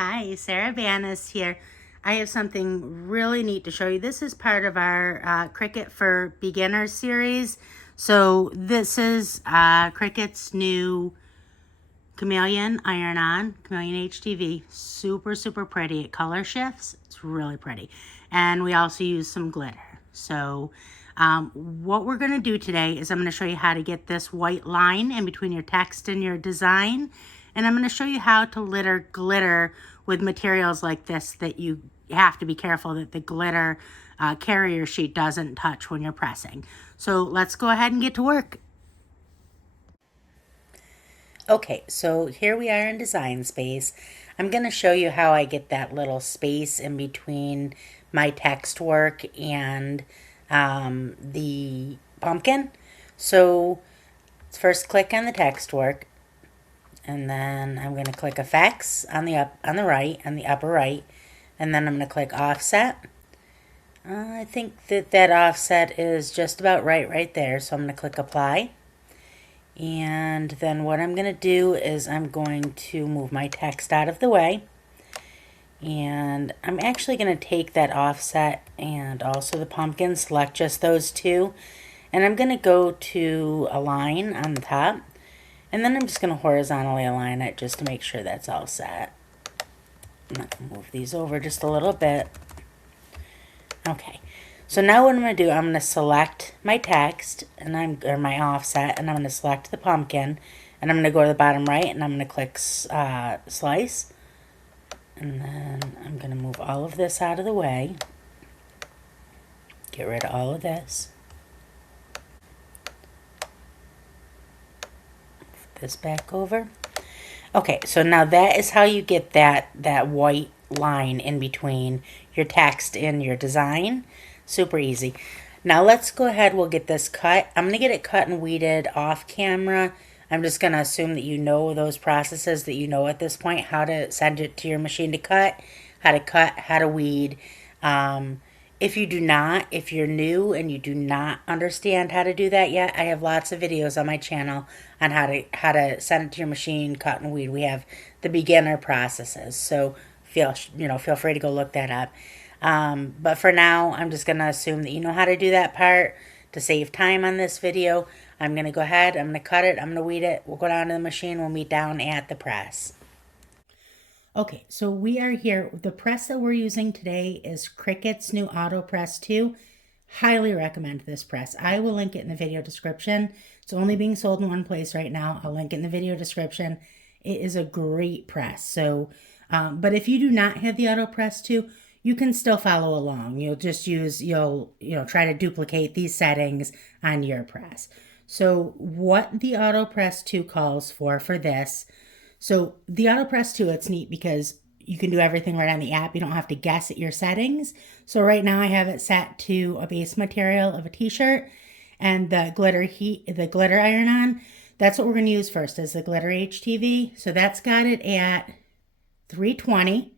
Hi, Sarah Banas here. I have something really neat to show you. This is part of our Cricut for Beginners series. So this is Cricut's new Chameleon iron-on, Chameleon HTV. Super, super pretty. It color shifts. It's really pretty. And we also use some glitter. So what we're going to do today is I'm going to show you how to get this white line in between your text and your design. And I'm going to show you how to litter glitter with materials like this that you have to be careful that the glitter carrier sheet doesn't touch when you're pressing. So let's go ahead and get to work. Okay, so here we are in Design Space. I'm going to show you how I get that little space in between my text work and the pumpkin. So let's first click on the text work, and then I'm going to click Effects on the upper right, and then I'm going to click Offset. I think that offset is just about right there, so I'm going to click Apply. And then what I'm going to do is I'm going to move my text out of the way. And I'm actually going to take that offset and also the pumpkin, select just those two. And I'm going to go to Align on the top. And then I'm just going to horizontally align it just to make sure that's all set. I'm going to move these over just a little bit. Okay. So now what I'm going to do, I'm going to select my text or my offset, and I'm going to select the pumpkin, and I'm going to go to the bottom right, and I'm going to click slice, and then I'm going to move all of this out of the way, get rid of all of this, move this back over. Okay, so now that is how you get that white line in between your text and your design. Super easy. Now let's go ahead, we'll get this cut. I'm going to get it cut and weeded off camera. I'm just going to assume that you know those processes, that you know at this point how to send it to your machine to cut, how to weed. If you do not, if you're new and you do not understand how to do that yet, I have lots of videos on my channel on how to send it to your machine, cut and weed. We have the beginner processes, so feel free to go look that up. But for now, I'm just going to assume that you know how to do that part. To save time on this video, I'm going to go ahead, I'm going to cut it, I'm going to weed it, we'll go down to the machine, we'll meet down at the press. Okay, so we are here. The press that we're using today is Cricut's new Auto Press 2. Highly recommend this press. I will link it in the video description. It's only being sold in one place right now. I'll link it in the video description. It is a great press. So, but if you do not have the Auto Press 2, you can still follow along. You'll just try to duplicate these settings on your press. So what the Auto Press 2 calls for this, so the Auto Press 2, it's neat because you can do everything right on the app. You don't have to guess at your settings. So right now I have it set to a base material of a t-shirt, and the glitter iron-on, that's what we're going to use first, is the glitter HTV. So that's got it at 320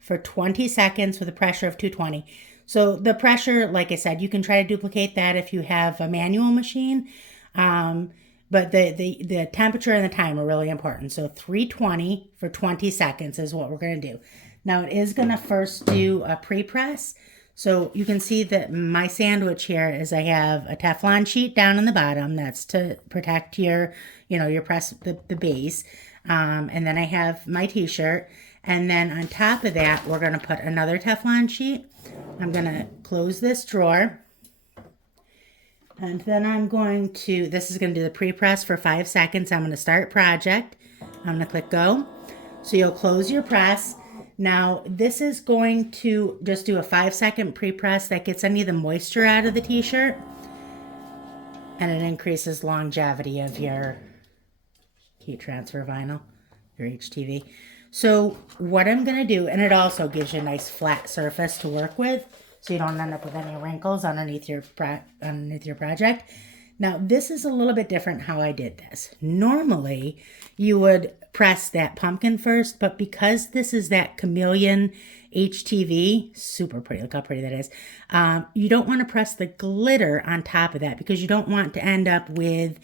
for 20 seconds with a pressure of 220. So the pressure, like I said, you can try to duplicate that if you have a manual machine. But the temperature and the time are really important. So 320 for 20 seconds is what we're going to do. Now it is going to first do a pre-press. So you can see that my sandwich here is I have a Teflon sheet down in the bottom. That's to protect your press, the base. And then I have my t-shirt. And then on top of that, we're going to put another Teflon sheet. I'm going to close this drawer. And then this is going to do the pre-press for 5 seconds. I'm going to start project. I'm going to click go. So you'll close your press. Now, this is going to just do a 5-second pre-press that gets any of the moisture out of the t-shirt. And it increases longevity of your heat transfer vinyl, your HTV. So what I'm going to do, and it also gives you a nice flat surface to work with, so you don't end up with any wrinkles underneath your project. Now, this is a little bit different how I did this. Normally, you would press that pumpkin first, but because this is that Chameleon HTV, super pretty, look how pretty that is, you don't want to press the glitter on top of that because you don't want to end up with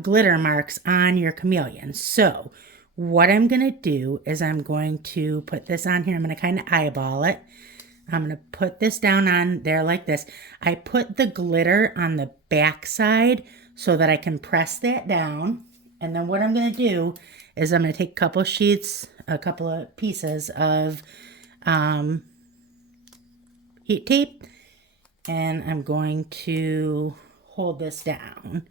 glitter marks on your Chameleon. So What I'm going to do is I'm going to put this on here. I'm going to kind of eyeball it. I'm going to put this down on there like this. I put the glitter on the back side so that I can press that down. And then what I'm going to do is I'm going to take a couple sheets, a couple of pieces of heat tape, and I'm going to hold this down.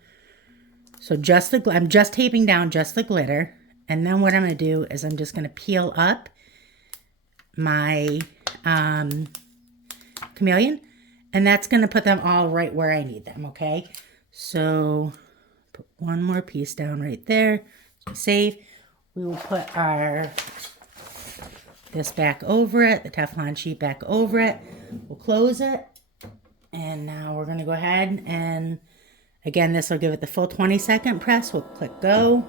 So I'm just taping down just the glitter. And then what I'm going to do is I'm just going to peel up my Chameleon, and that's going to put them all right where I need them, okay? So put one more piece down right there. Save. We will put this back over it, the Teflon sheet back over it. We'll close it. And now we're going to go ahead and, again, this will give it the full 20-second press. We'll click go.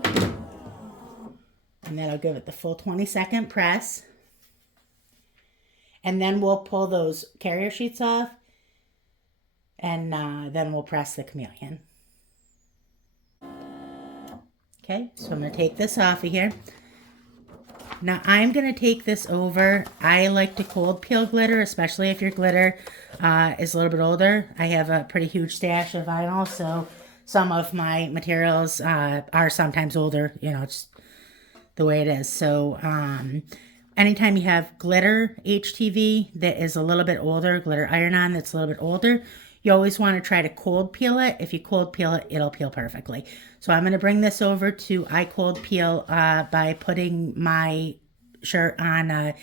And that'll give it the full 20-second press. And then we'll pull those carrier sheets off. And then we'll press the Chameleon. Okay, so I'm going to take this off of here. Now I'm going to take this over. I like to cold peel glitter, especially if your glitter is a little bit older. I have a pretty huge stash of vinyl, so some of my materials are sometimes older. You know, it's the way it is. So anytime you have glitter HTV that is a little bit older, glitter iron-on that's a little bit older, you always want to try to cold peel it. If you cold peel it, it'll peel perfectly. So I'm going to bring this over to I cold peel by putting my shirt on a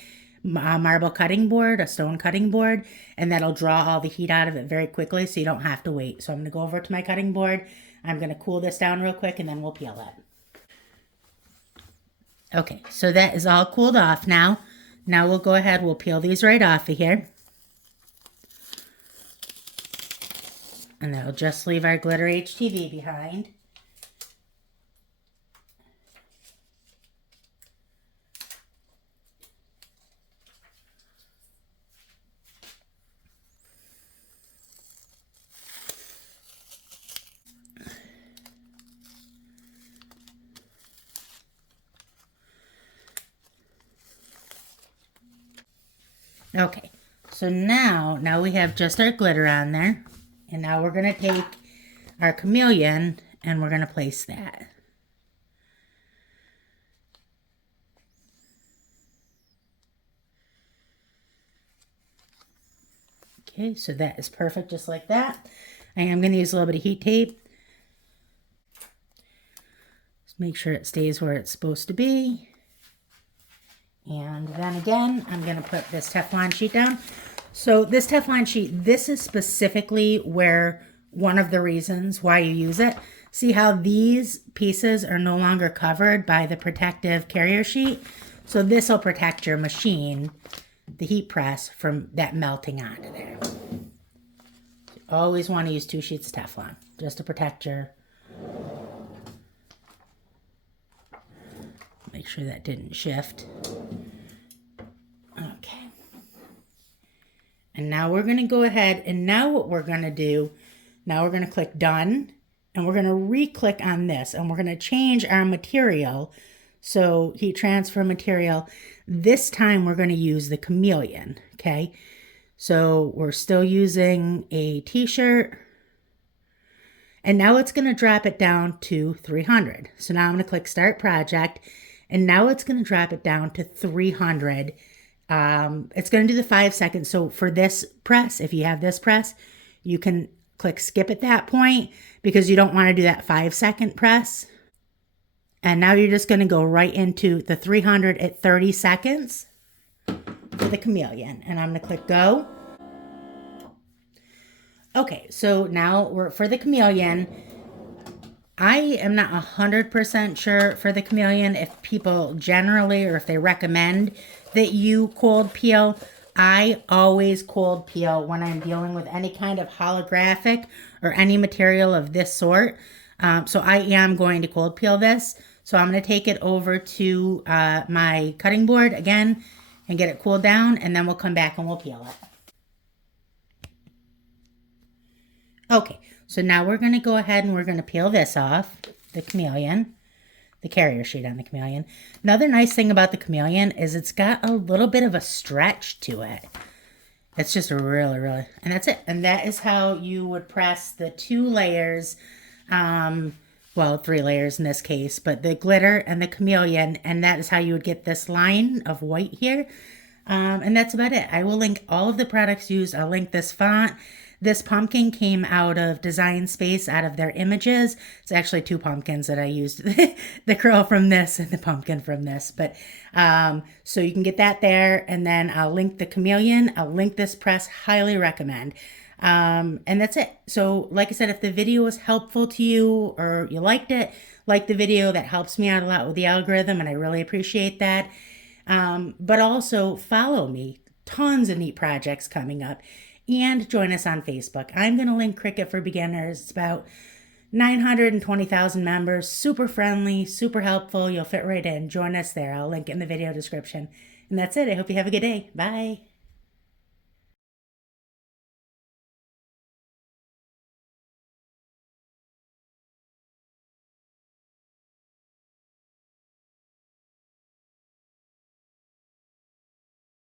marble cutting board, a stone cutting board, and that'll draw all the heat out of it very quickly so you don't have to wait. So I'm going to go over to my cutting board. I'm going to cool this down real quick and then we'll peel it. Okay, so that is all cooled off now. Now we'll go ahead, we'll peel these right off of here. And that'll just leave our glitter HTV behind. Okay, so now we have just our glitter on there. And now we're going to take our Chameleon and we're going to place that. Okay, so that is perfect just like that. I am going to use a little bit of heat tape. Just make sure it stays where it's supposed to be. And then again, I'm going to put this Teflon sheet down. So this Teflon sheet, this is specifically where one of the reasons why you use it. See how these pieces are no longer covered by the protective carrier sheet? So this will protect your machine, the heat press, from that melting onto there. You always want to use 2 sheets of Teflon just to protect your... Make sure that didn't shift. Okay. And now we're going to go ahead, and now what we're going to do, now we're going to click done, and we're going to re-click on this, and we're going to change our material. So heat transfer material. This time we're going to use the Chameleon, okay? So we're still using a t-shirt, and now it's going to drop it down to 300. So now I'm going to click start project, and now it's going to drop it down to 300. It's going to do the 5 seconds. So for this press, if you have this press, you can click skip at that point because you don't want to do that 5-second press. And now you're just going to go right into the 300 at 30 seconds for the Chameleon. And I'm going to click go. Okay, so now for the Chameleon. I am not 100% sure for the Chameleon if people generally, or if they recommend that you cold peel. I always cold peel when I'm dealing with any kind of holographic or any material of this sort. So I am going to cold peel this. So I'm going to take it over to my cutting board again and get it cooled down, and then we'll come back and we'll peel it. Okay, so now we're going to go ahead and we're going to peel this off, the Chameleon. the carrier sheet on the Chameleon. Another nice thing about the Chameleon is it's got a little bit of a stretch to it. It's just really, really, and that's it. And that is how you would press the 2 layers, well, 3 layers in this case, but the glitter and the Chameleon, and that is how you would get this line of white here. And that's about it. I will link all of the products used. I'll link this font. This pumpkin came out of Design Space, out of their images. It's actually 2 pumpkins that I used. The girl from this and the pumpkin from this. But so you can get that there. And then I'll link the Chameleon. I'll link this press. Highly recommend. And that's it. So like I said, if the video was helpful to you or you liked it, like the video, that helps me out a lot with the algorithm. And I really appreciate that. But also follow me. Tons of neat projects coming up. And join us on Facebook. I'm going to link Cricut for Beginners. It's about 920,000 members. Super friendly, super helpful. You'll fit right in. Join us there. I'll link it in the video description. And that's it. I hope you have a good day. Bye.